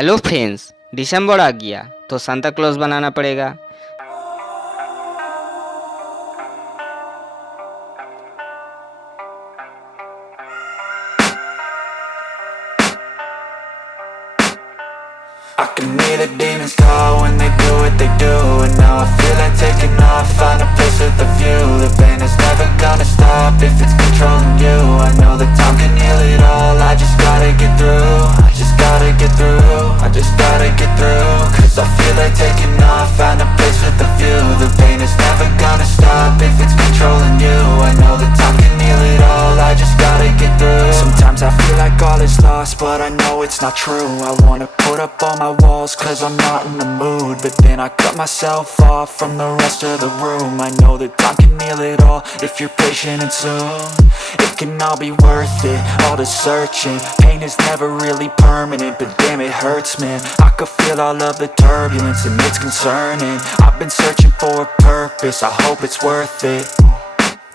Hello friends, दिसंबर आ गया तो Santa Claus बनाना पड़ेगा। I can hear the demons call when they do what they do. And now I feel like taking off, find a place with a view. The pain is never gonna stop if it's controlling you. I know that time can heal it all, I just gotta get through. I just gotta get through, I just gotta get through. Cause I feel like taking off, find a place with a view. The pain is never gonna stop if it's controlling you. I know that time can heal it all, I just gotta get through. Sometimes I feel like all is lost, but I know it's not true. I wanna put up all my walls cause I'm not in the mood, but then I cut myself off from the rest of the room. I know that time can heal it all if you're patient and soon it can all be worth it, all the searching. Pain is never really permanent, but damn it hurts, man. I could feel all of the turbulence and it's concerning. I've been searching for a purpose, I hope it's worth it.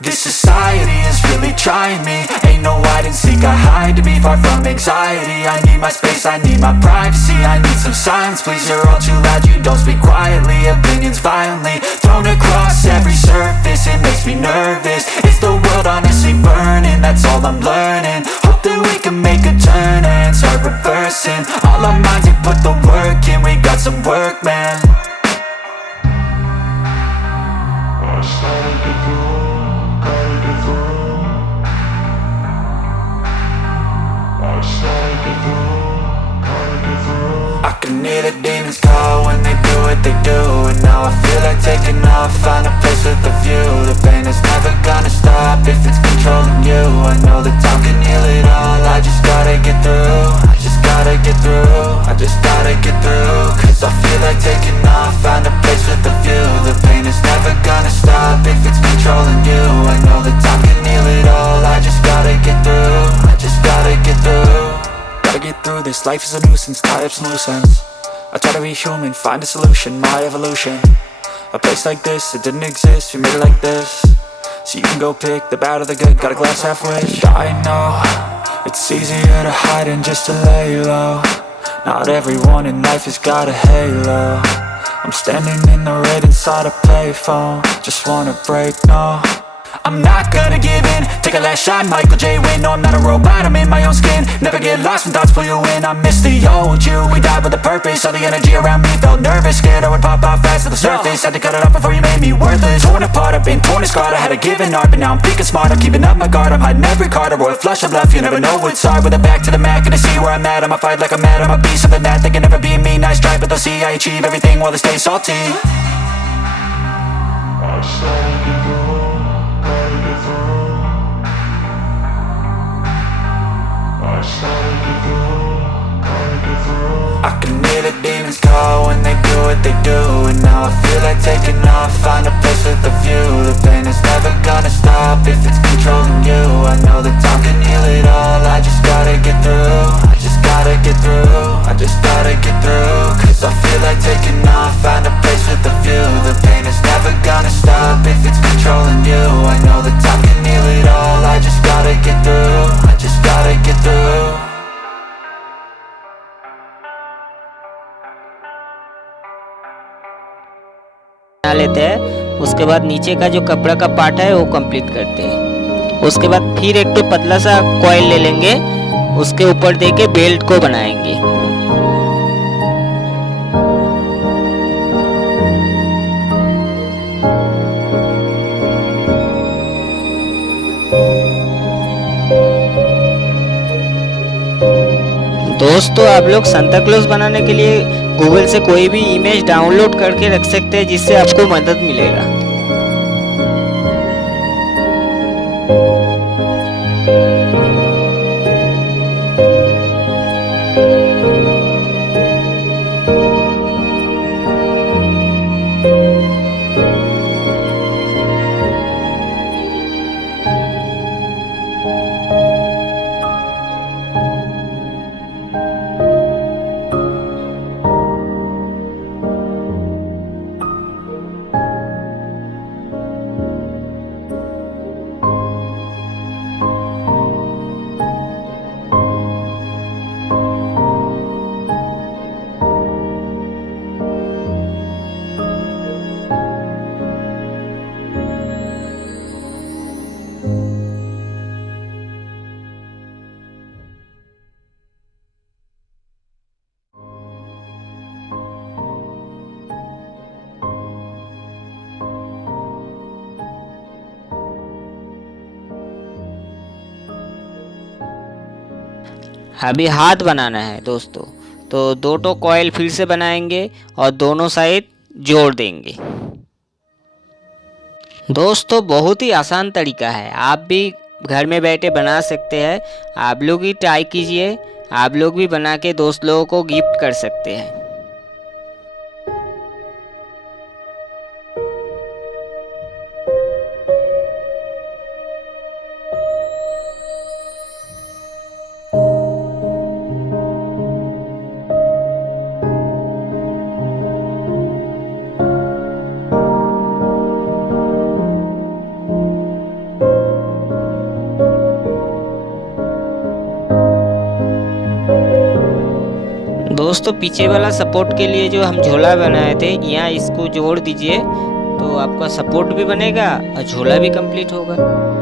This society is really trying me. Ain't no hide and seek, I hide to be far from anxiety. I need my space, I need my privacy. I need some silence, please, you're all too loud. You don't speak quietly, opinions violently thrown across every surface. It makes me nervous, it's the world honestly burning. That's all I'm learning, hope that we can make a turn and start reversing all our minds and put the work in. We got some work, man. I can hear the demons call when they do what they do. And now I feel like taking off, find a place with a view. The pain is never gonna stop if it's controlling you. I know that time can heal it all, I just gotta get through. I just gotta get through, I just gotta get through. Cause I feel like taking off, find a place with a view. The pain is never gonna stop if it's controlling you. I know that time can heal it all, I just gotta get through. I just gotta get through. Gotta get through this, life is a nuisance, tie up some loose ends. I try to be human, find a solution, my evolution. A place like this, it didn't exist, we made it like this. So you can go pick the bad or the good, got a glass halfway. I know, it's easier to hide than just to lay low. Not everyone in life has got a halo. I'm standing in the red inside a payphone, just wanna break, no. I'm not gonna give in, take a last shot, Michael J. Win. No, I'm not a robot, I'm in my own skin. Never get lost when thoughts pull you in. I miss the old you, we died with a purpose. All the energy around me felt nervous, scared I would pop off fast to the surface. Had to cut it off before you made me worthless. Torn apart, I've been torn and scarred. I had a given art, but now I'm thinking smart. I'm keeping up my guard, I'm hiding every card. A royal flush of love, you never know what's hard. With a back to the mat, gonna see where I'm at. I'ma fight like I'm mad, I'ma be something that they can never be me. Nice try, but they'll see I achieve everything while they stay salty. I can hear the demons call when they do what they do. And now I feel like taking off, find a place with a view. The pain is never gonna stop if it's controlling you. I know that time can heal it all, I just gotta get through. I just gotta get through, I just gotta get through. Cause I feel like taking off, find a place with a view. The pain is never gonna stop if it's controlling you. I know that time can heal it all, I just gotta get through. I just gotta get through. बना लेते हैं। उसके बाद नीचे का जो कपड़ा का पार्ट है वो कंप्लीट करते हैं। उसके बाद फिर एक तो पतला सा कॉइल ले लेंगे, उसके ऊपर देके बेल्ट को बनाएंगे। दोस्तों, आप लोग सांता क्लॉज बनाने के लिए गूगल से कोई भी इमेज डाउनलोड करके रख सकते हैं, जिससे आपको मदद मिलेगा। अभी हाथ बनाना है दोस्तों, तो दो तो कॉइल फिर से बनाएंगे और दोनों साइड जोड़ देंगे। दोस्तों बहुत ही आसान तरीका है, आप भी घर में बैठे बना सकते हैं। आप लोग ही ट्राई कीजिए, आप लोग भी बना के दोस्त लोगों को गिफ्ट कर सकते हैं। दोस्तों पीछे वाला सपोर्ट के लिए जो हम झोला बनाए थे, यहाँ इसको जोड़ दीजिए तो आपका सपोर्ट भी बनेगा और झोला भी कंप्लीट होगा।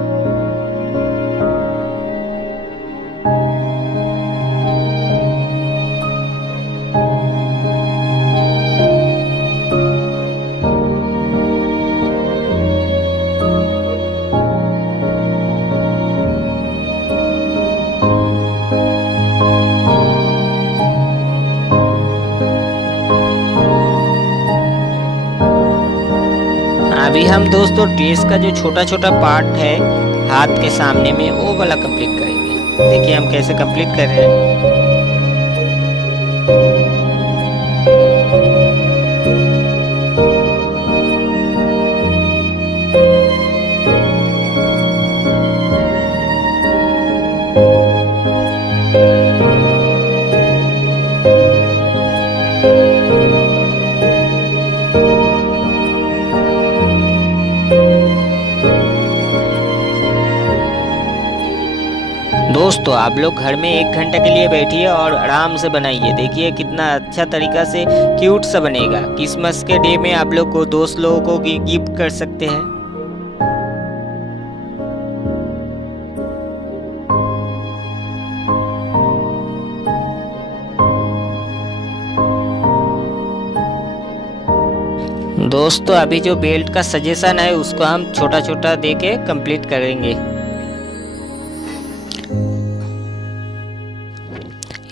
अभी हम दोस्तों ड्रेस का जो छोटा छोटा पार्ट है हाथ के सामने में, वो वाला कंप्लीट करेंगे। देखिए हम कैसे कंप्लीट कर रहे हैं। दोस्तों आप लोग घर में 1 घंटे के लिए बैठिए और आराम से बनाइए। देखिए कितना अच्छा तरीका से क्यूट सा बनेगा। क्रिसमस के डे में आप लोग को दोस्त लोगों को गिफ्ट कर सकते हैं। दोस्तों अभी जो बेल्ट का सजेशन है उसको हम छोटा छोटा दे के कंप्लीट करेंगे।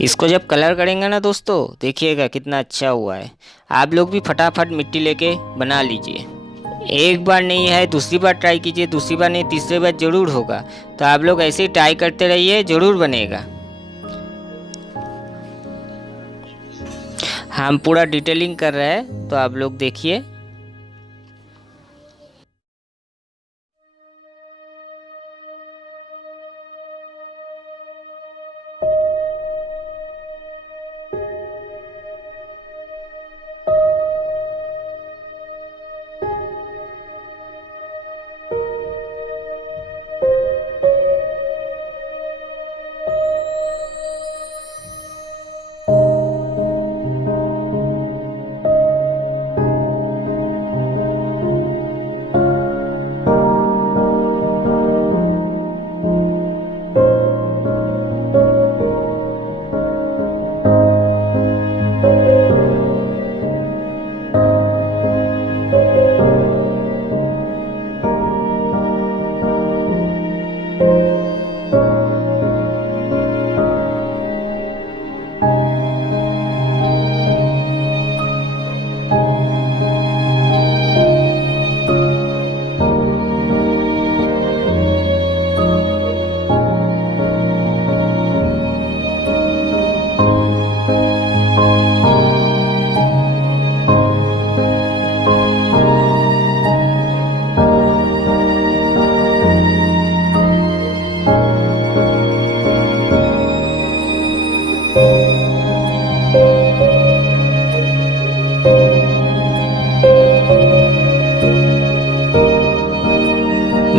इसको जब कलर करेंगे ना दोस्तों, देखिएगा कितना अच्छा हुआ है। आप लोग भी फटाफट मिट्टी लेके बना लीजिए। एक बार नहीं है, दूसरी बार ट्राई कीजिए, दूसरी बार नहीं तीसरी बार ज़रूर होगा। तो आप लोग ऐसे ही ट्राई करते रहिए, ज़रूर बनेगा। हम पूरा डिटेलिंग कर रहे हैं तो आप लोग देखिए।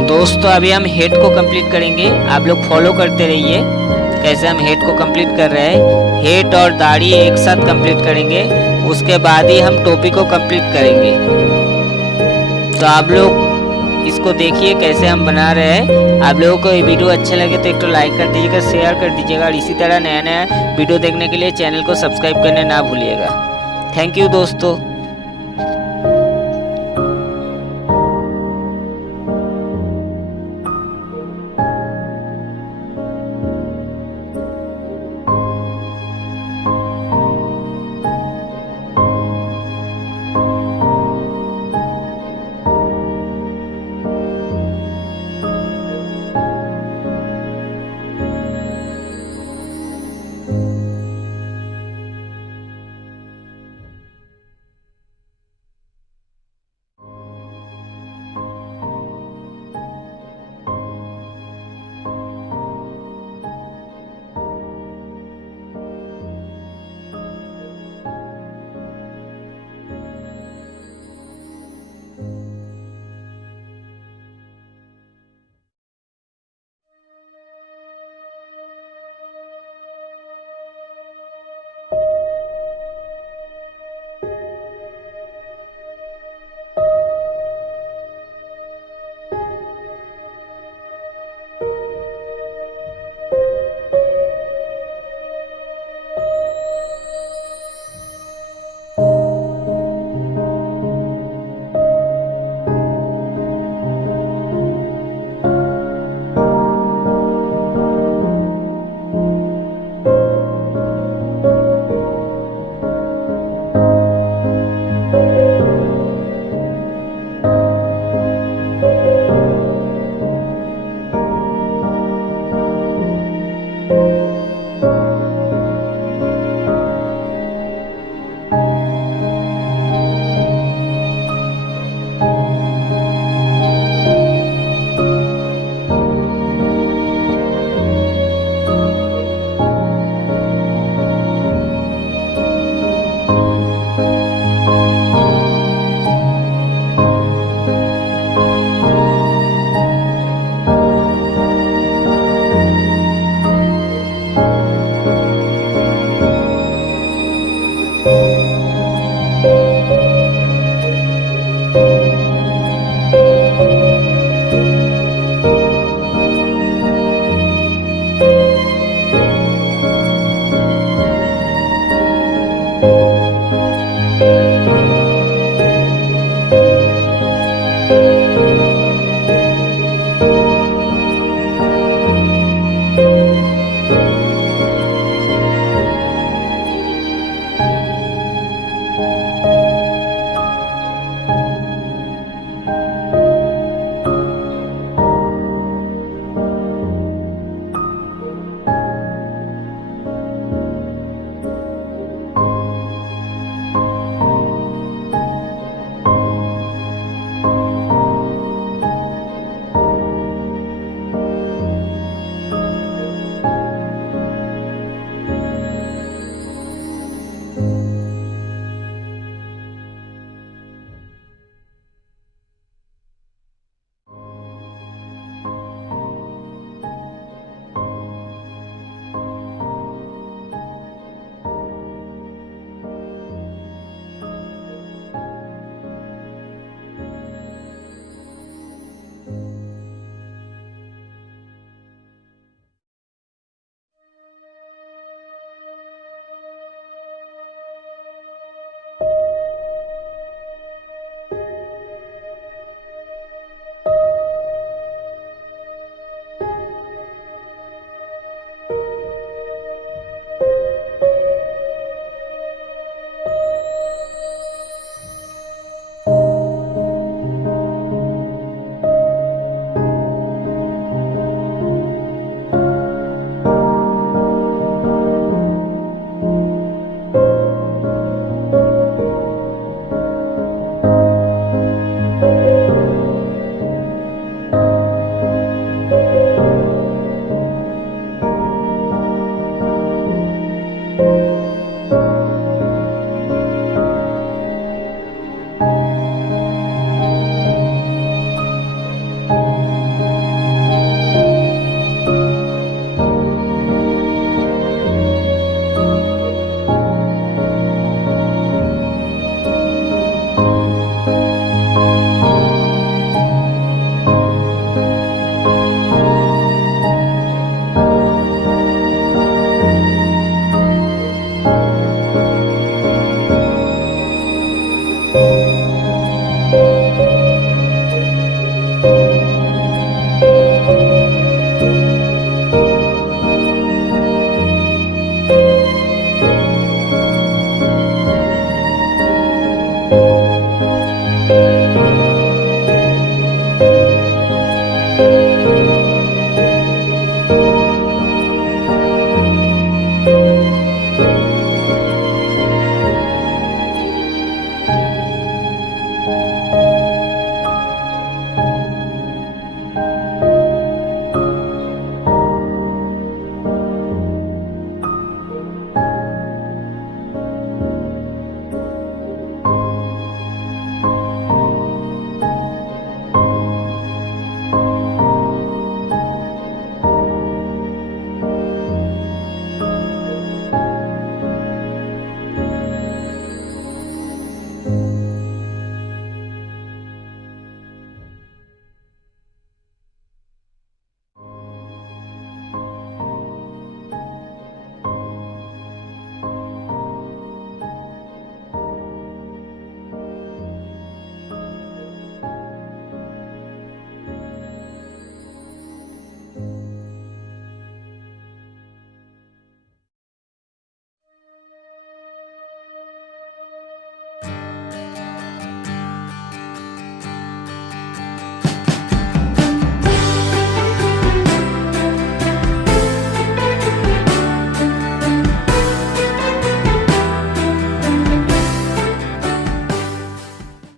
दोस्तों अभी हम हेड को कंप्लीट करेंगे। आप लोग फॉलो करते रहिए कैसे हम हेड को कंप्लीट कर रहे हैं। हेड और दाढ़ी एक साथ कंप्लीट करेंगे, उसके बाद ही हम टोपी को कंप्लीट करेंगे। तो आप लोग इसको देखिए कैसे हम बना रहे हैं। आप लोगों को ये वीडियो अच्छा लगे तो एक तो लाइक कर दीजिएगा, शेयर कर दीजिएगा और इसी तरह नया नया वीडियो देखने के लिए चैनल को सब्सक्राइब करना ना भूलिएगा। थैंक यू दोस्तों।